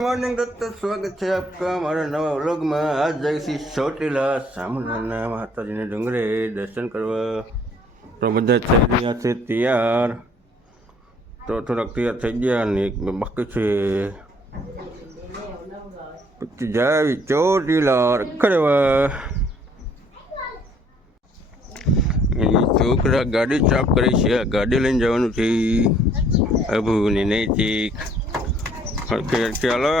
Morning दोस्तों, स्वागत है आपका हमारे नवा व्लॉग में। आज जैसी ચોટીલા સામુના માતાજીને ડુંગરે દર્શન કરવા તો બધા થઈ ગયા છે તૈયાર। તો થોડાક તૈયાર થઈ ગયા ને એક બે બાકી છે, પછી જાય ચોટીલા રખડવા। એ છોકરા ગાડી સાફ કરે છે, ગાડી લઈને જવાનું છે અભુ ને નૈતિક। ઓકે ચાલો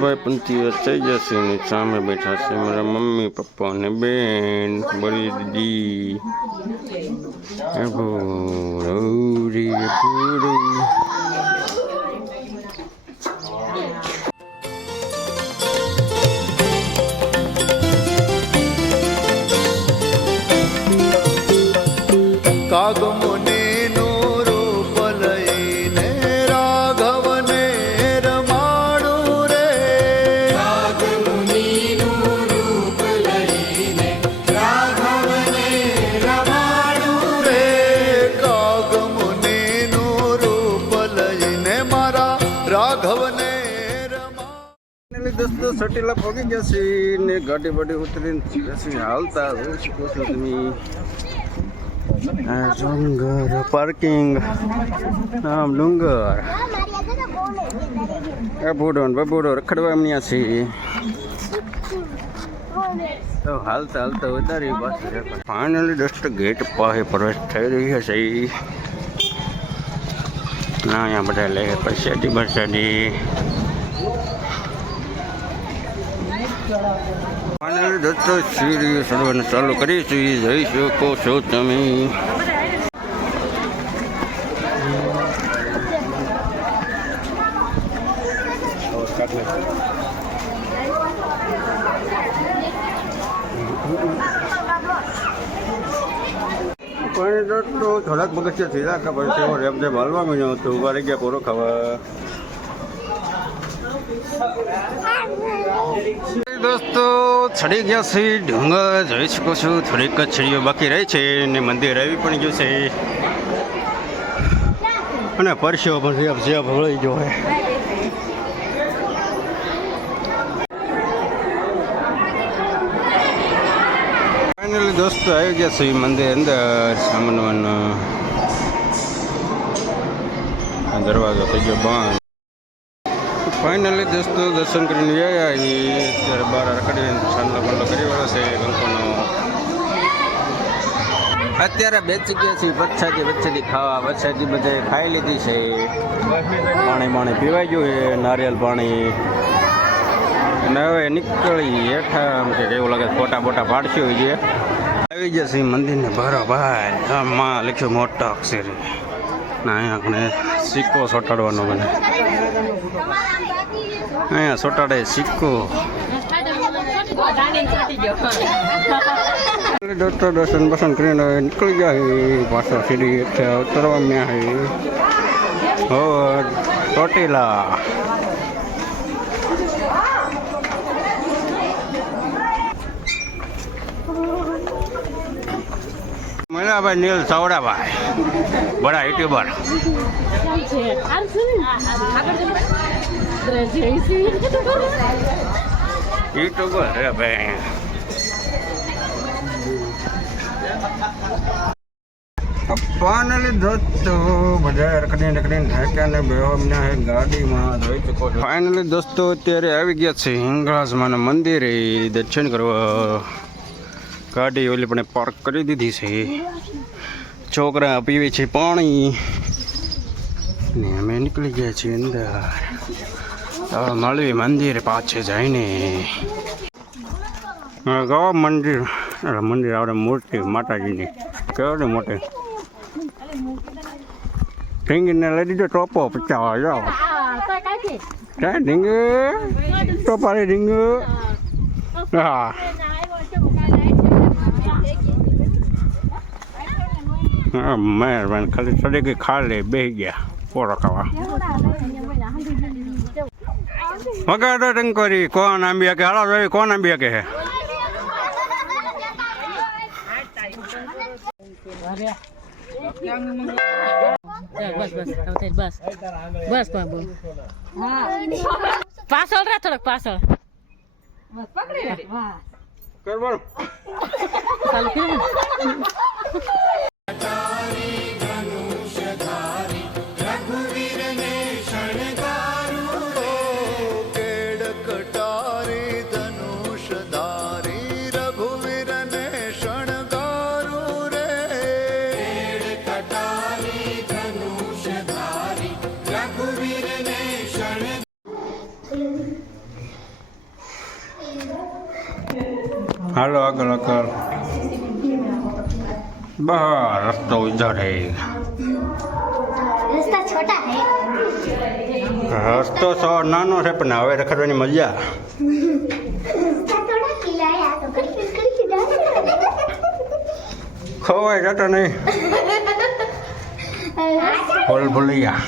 ભાઈ પંથી થઈ જશે ને સામે બેઠા છે મારા મમ્મી પપ્પા ને બેન બળી દીદી। કાગમોને નો રૂપ લઈને રાઘવને રમાડું રે, કાગમુનિનું રૂપ લઈને રાઘવને રમાડું રે, કાગમુનિનું રૂપ લઈને મારા રાઘવને રમાડું। દોસ્તો ચોટીલા પહોંચી ગયા છે ને ગાડી બાડી ઉતરીને હાલતા જોઈ શકો છો તમે। ડુંગર પાર્કિંગ નામ ડુંગર બબુડો ને બબુડો રખડવા એમની છે તો હાલતા હાલતા વધારે પાસે ફાઇનલી દોસ્તો ગેટ પાસે પ્રવેશ થઈ રહ્યો છે ના અહીંયા બધા લે પ્રસાદી બરસાદી। ફાઇનલી દોસ્તો સીડી ચડવાનું ચાલુ કરીશું, જઈ શકો છો તમે। પણ દોસ્તો થોડાક પગથિયા થયા ખબર છે રેપ જેમ હાલવા મળ્યો હતો, ઉભા રહી ગયા પૂરો ખાવા। દોસ્તો ચડી ગયા છે ડુંગર, જોઈ શકો છો થોડીક છડીઓ બાકી રહી છે ને મંદિર આવી પણ ગયું છે અને પરસ્યો પણ જ્યાં ભળી ગયો હોય। ફાઇનલી દોસ્તો આવી ગયા છે મંદિર અંદર, સામાનવાનો દરવાજો થઈ ગયો બંધ। ફાઇનલી દોસ્તો દર્શન કરીને આવ્યા ત્યારે બહાર રખડીને છાંડલો બંડલો કરી વાળો છે કંકોનો। અત્યારે બેસી ગયા છીએ પછાડી ખાવા, પછાડી બધે ખાઈ લીધી છે, પાણી પીવાઈ ગયું છે નારિયેલ પાણી, અને હવે નીકળી હેઠા આમ કે એવું લાગે ફોટા બોટા પાડશું હોય છે। આવી જશે મંદિરને બરાબર, આમાં લખ્યું મોટા અક્ષરે ના અહીંયા સિક્કો ચોંટાડવાનો બને, અહીંયા ચોંટાડે સિક્કો। દોસ્તો દર્શન બસન કરીને નીકળી ગયા પાછા સીડી ઉતરવા મ્યા હો ચોટીલા। મહિલાભાઈ નીલ ચાવડાભાઈ બડા યુટ્યુબર યુટ્યુબર રે ભાઈ। ફાઇનલી દોસ્તો બધા રખડીને ઢાંક્યા ને બેહવાના હે ગાડીમાં જોઈ શકો છો। ફાઇનલી દોસ્તો અત્યારે આવી ગયા છે હિંગળાજમાના મંદિરે દર્શન કરવા। ગાડી ઓલી પણ પાર્ક કરી દીધી છે, છોકરા પીવે છે પાણી ને અમે નીકળી ગયા છીએ અંદર। મળવી મંદિર પાછે જઈને ગવા મંદિર આપણે મૂર્તિ માતાજીની કેવડી મોટી ઢીંગીને લઈ દીધો ટોપો પચાવવા જાઓ ક્યાં ઢીંગ ટોપારી ઢીંગ હા હા મહેરબાની ખાલી સડી ગઈ ખા લે બેસી ગયા પોરો ખાવા વગાડો ટંકોરી કોણ આંબિયા કે હાલો જોઈ કોણ આંબિયા કે હે બસ બાબુ પાછળ રે થોડોક પાછળ કરવાનું ચાલુ કર્યું કેડ કટારી ધનુષધારી રઘુવીરને શણગારું રે કેડ કટારી ધનુષધારી રઘુવીરને શણ હાલો આગળ આગળ બહાર રસ્તો ઉજર હે रास्ता छोटा है રસ્તો સો નાનો છે પણ હવે રખડવાની મજા रास्ता थोड़ा खिलाया तो कर ખવાય જતો નહીં ફૂલ ભૂલિયા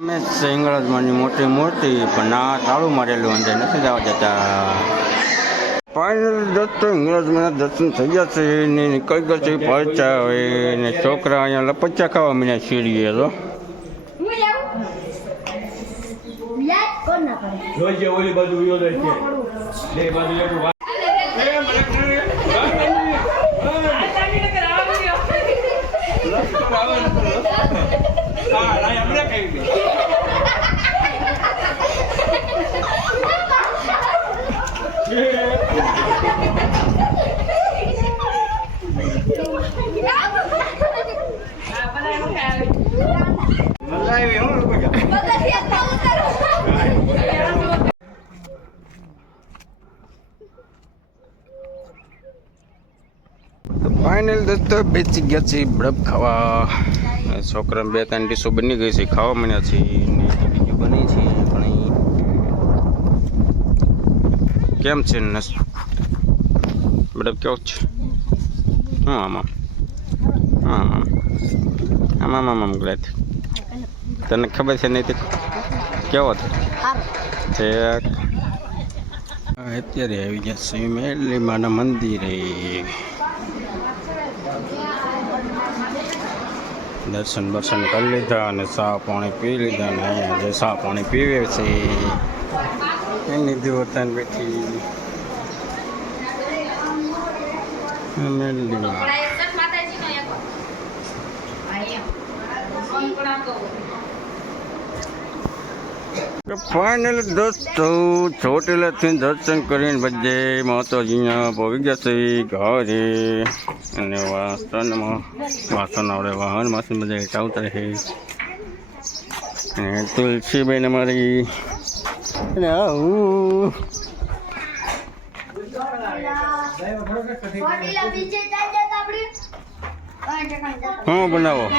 અમે સિંગળજમાંની મોટી મૂર્તિ પણ આ તાળું મારેલું અંદર નથી જવા જતા ફાઇનલ દત્ત ઇંગ્રજમાં દર્શન થઈ ગયા છે ને નીકળી ગયા છે પહોંચ્યા હવે ને છોકરા અહીંયા લપચ્યા ખાવા મીના શીરીએ તો જોઈજે ઓલી બાજુ યોજાય છે બે બાજુ એટલું ફાઇનલ દોસ્તો બેસી ગયા છે બરફ ખાવા છોકરા બે ત્રણ ડીશો બની ગઈ છે ખાવા મળ્યા છે ને બીજું બની છે પણ કેમ છે નસ બરફ કેવો છે હા આમાં આમાં ગ્લાત તને ખબર છે નહીં તે કેવો છે અત્યારે આવી ગયા છે મેલી માના મંદિરે દર્શન બર્શન કરી લીધા અને ચા પાણી પી લીધા અને અહીંયા જે ચા પાણી પીવે છે એની દેવતાન બેઠી ફાઇનલ દોસ્તો ચોટીલાથી દર્શન કરીને બધે માતાજીના પહોંચી ગયા છે ઘરે અને વાસણ આવડે વાહન માસી બધા ચાલતા રહે અને તુલસીબેન અમારી અને આવું હા બનાવો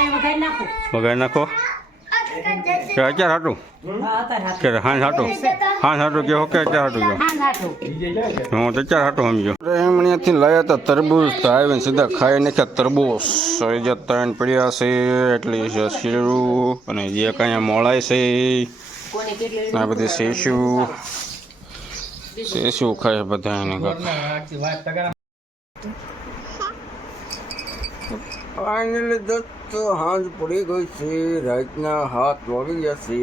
વગાડી નાખો કે અત્યારે હાટું કે હાંસ હાટું કે કે અત્યારે હાટું હું તો અત્યારે હાટું સમજો એમણીયાથી લાવ્યા હતા તરબૂચ તો આવીને સીધા ખાઈ નાખ્યા તરબૂચ જે ત્રણ પડ્યા છે એટલી શીરું અને જે કાંઈ મોળાય છે આ બધી શેશું ખાય બધા એને ફાઇનલી દોસ્તો હાંજ પડી ગઈ છે રાતના 7 વાગી ગયા છે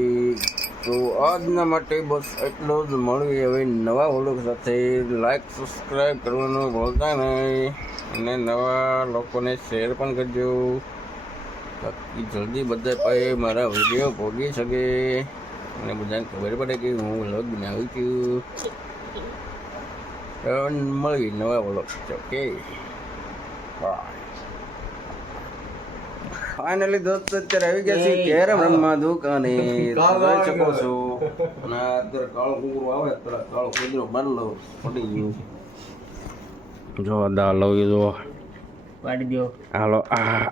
તો આજના માટે બસ એટલો જ મળીએ હવે નવા વ્લોગ સાથે લાઈક સબસ્ક્રાઈબ કરવાનું ભૂલતા નહીં અને નવા લોકોને શેર પણ કરજો તાકી જલ્દી બધા પાસે મારા વિડીયો પહોંચી શકે અને બધાને ખબર પડે કે હું વ્લોગ બનાવું છું મળી નવા વ્લોગ ઓકે બાય ફાઇનલી દોસ્તો અત્યારે આવી ગયા છે કેરમ રમવા દુકાને જોઈ શકો છો અને અત્યારે કાળો કુકડો આવે પેલા કાળો કુકડો બદલો પડી ગયું જો દા લઉં જો પાડી દો હાલો આ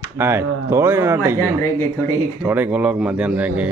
થોડી નાટી થોડીક વ્લોગમાં ધ્યાન રાખે